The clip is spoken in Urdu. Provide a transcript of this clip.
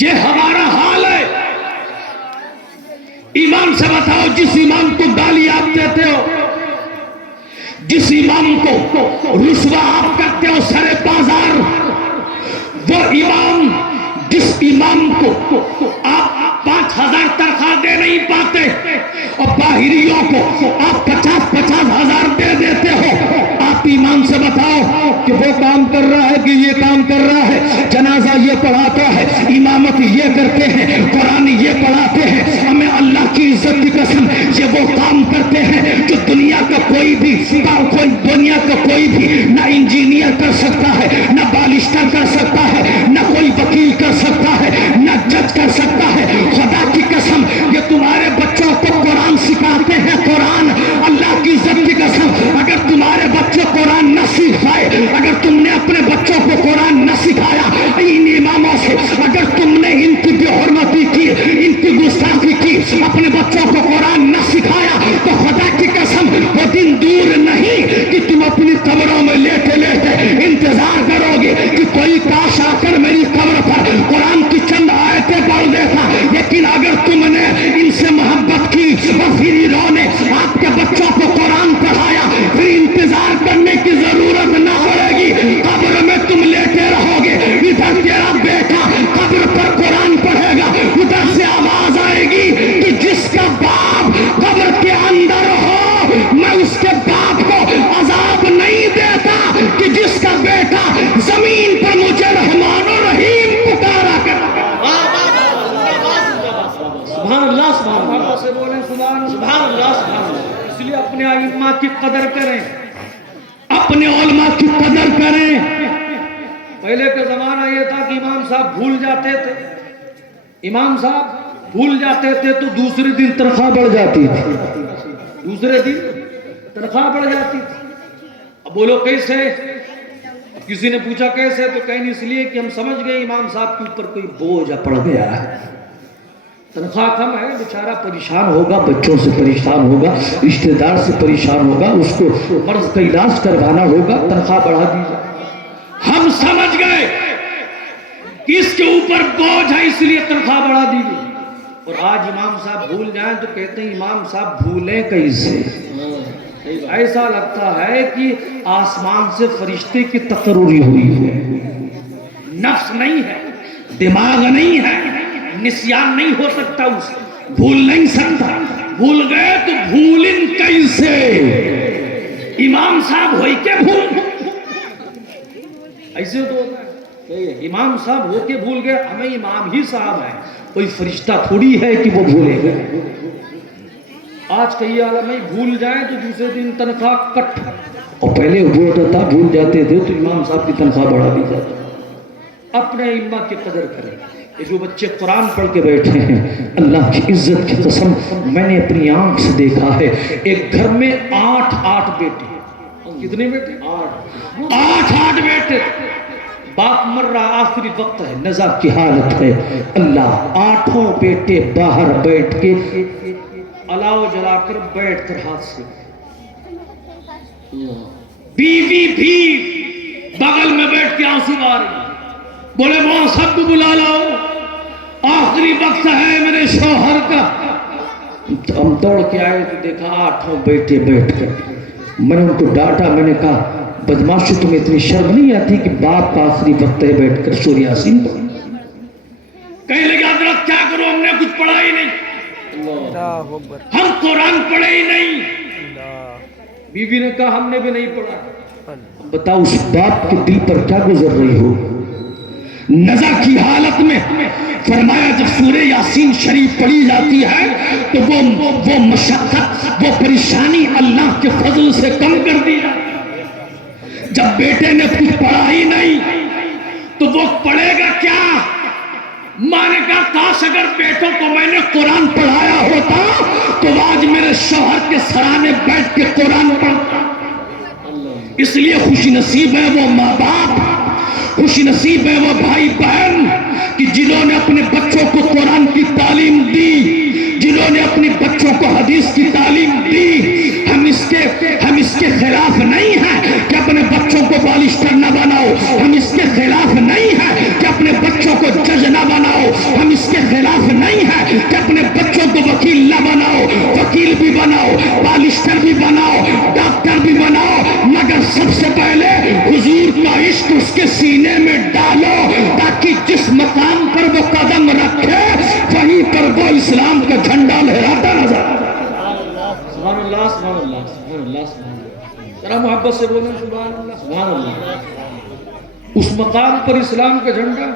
یہ ہمارا حال ہے. امام سے بتاؤ، جس امام کو گالی آپ دیتے ہو، جس امام کو رسوا آپ کرتے ہو سرے بازار، وہ امام جس امام کو آپ 5,000 تنخواہ دے نہیں پاتے اور باہریوں کو آپ 50,000 دے دیتے ہو، آپ ایمان سے بتاؤ کہ وہ کام کر رہا ہے کہ یہ کام کر رہا ہے، جنازہ یہ پڑھاتا ہے، امامت یہ کرتے ہیں، قرآن یہ پڑھاتے ہیں، ہمیں اللہ کی عزت کی قسم یہ وہ کام کرتے ہیں جو دنیا کا کوئی بھی نہ انجینئر کر سکتا ہے، نہ بالسٹر کر سکتا ہے، نہ کوئی وکیل کر سکتا ہے، نہ جج کر سکتا ہے. خدا کی قسم یہ تمہارے بچوں کو قرآن سکھاتے ہیں. قرآن، اللہ کی عزت کی قسم، اگر تمہارے بچے قرآن نہ سکھائے، اگر تم نے اپنے بچوں کو قرآن نہ سکھایا ان اماموں سے، اگر تم نے ان کی بے حرمتی کی، ان کی گستاخی کی، اپنے بچوں کو قرآن نہ سکھایا، تو خدا کی قسم وہ دن دور نہیں کہ تم اپنی قبروں میں لیٹے لیٹے انتظار کرو گے کہ کوئی کاش آ کر میری قبر پر قرآن کی چند آیتیں پڑھ دیتا. لیکن اگر تم نے ان سے محبت کی اور پھر انہوں نے آپ کے بچوں کو قرآن پڑھایا، پھر انتظار کرنے کی ضرورت نہ پڑے گی. قبر میں تم لیٹے رہو گے، ادھر تیرا بیٹا قبر پر قرآن پڑھے گا، ادھر سے آواز آئے گی کہ جس کا باپ قبر کے اندر ہو، میں اس کے باپ کو عذاب نہیں دیتا کہ جس کا بیٹا زمین پر مجھے رحمان و رحیم پکارا کرتا. سبحان اللہ، سبحان اللہ سے بولیں، سبحان اللہ، سبحان اللہ. اس لیے اپنے ائمہ کی قدر کریں، اپنے علماء کی قدر کریں. پہلے کا زمانہ یہ تھا کہ امام صاحب بھول جاتے تھے، امام صاحب بھول جاتے تھے تو دوسرے دن تنخواہ بڑھ جاتی تھی، دوسرے دن تنخواہ بڑھ جاتی تھی. اب بولو کیسے؟ کسی نے پوچھا کیسے، تو کہیں اس لیے کہ ہم سمجھ گئے امام صاحب کے اوپر کوئی بوجھ پڑ گیا ہے، تنخواہ کم ہے، بیچارہ پریشان ہوگا، بچوں سے پریشان ہوگا، رشتہ دار سے پریشان ہوگا، اس کو مرض کا علاج کروانا ہوگا، تنخواہ بڑھا دیجیے. ہم سمجھ گئے کہ اس کے اوپر بوجھ ہے اس لیے تنخواہ بڑھا دیجیے. اور آج امام صاحب بھول جائیں تو کہتے ہیں امام صاحب بھولیں کیسے. ایسا لگتا ہے کہ آسمان سے فرشتے کی تقرری ہوئی ہے. نفس نہیں ہے، دماغ نہیں ہے، نسیان نہیں ہو سکتا، اسے بھول نہیں سکتا. بھول گئے تو بھولن کیسے. امام صاحب ہوئی کے بھول ایسے تو ہوتا ہے. امام صاحب ہو کے بھول گئے، ہمیں امام ہی صاحب ہے، کوئی فرشتہ تھوڑی ہے کہ وہ بھولے گا. آج کا یہ عالم ہے، بھول جائیں تو دوسرے دن تنخواہ کٹ. اور پہلے وہ ہوتا تھا بھول جاتے تھے تو امام صاحب کی تنخواہ بڑھا دی جاتی. اپنے ائمہ کی قدر کریں. یہ جو بچے قرآن پڑھ کے بیٹھے ہیں، اللہ کی عزت کی قسم میں نے اپنی آنکھ سے دیکھا ہے، ایک گھر میں 8 بیٹے. کتنے بیٹے؟ 8 بیٹے. باپ مر رہا، آخری وقت ہے، نزا کی حالت ہے. اللہ 8 بیٹے باہر بیٹھ کے الاؤ جلا کر بیٹھ کر ہاتھ سے، بیوی بھی بغل میں بیٹھ کے آنسو آ رہی، بولے وہ سب کو بلا لاؤ، آخری وقت ہے میرے شوہر کا. ہم دوڑ کے آئے تو دیکھا 8 بیٹے بیٹھ کر. میں نے ان کو ڈانٹا، میں نے کہا بدماشو تمہیں اتنی شرم نہیں آتی کہ باپ کا آخری وقت ہے بیٹھ کر سورہ یاسین پڑھ. کہیں لگا حضرت کیا کرو، ہم نے کچھ پڑھا ہی نہیں، ہم قرآن پڑھے ہی نہیں. بیوی نے کہا ہم نے بھی نہیں پڑھا. بتاؤ اس باپ کے دل پر کیا گزر رہی ہو. نزا کی حالت میں فرمایا جب سورہ یاسین شریف پڑھی جاتی ہے تو وہ مشقت، وہ پریشانی اللہ کے فضل سے کم کر دی جاتی. جب بیٹے نے کچھ پڑھا ہی نہیں تو وہ پڑھے گا کیا. ماں نے کہا کاش اگر بیٹوں کو میں نے قرآن پڑھایا ہوتا تو آج میرے شوہر کے سرانے بیٹھ کے قرآن پڑھتا. اس لیے خوش نصیب ہے وہ ماں باپ، خوش نصیب ہے وہ بھائی بہن کہ جنہوں نے اپنے بچوں کو قرآن کی تعلیم دی، جنہوں نے اپنے بچوں کو حدیث کی تعلیم دی. ہم اس کے خلاف نہیں ہیں کہ اپنے بچوں کو بالشتر نہ بناؤ، ہم اس کے خلاف نہیں ہیں کہ اپنے بچوں کو جج نہ بناؤ، سبحان اللہ سبحان اللہ سبحان اللہ. ذرا محبت سے بولیں سبحان اللہ سبحان اللہ. اس مقام پر اسلام کا جھنڈا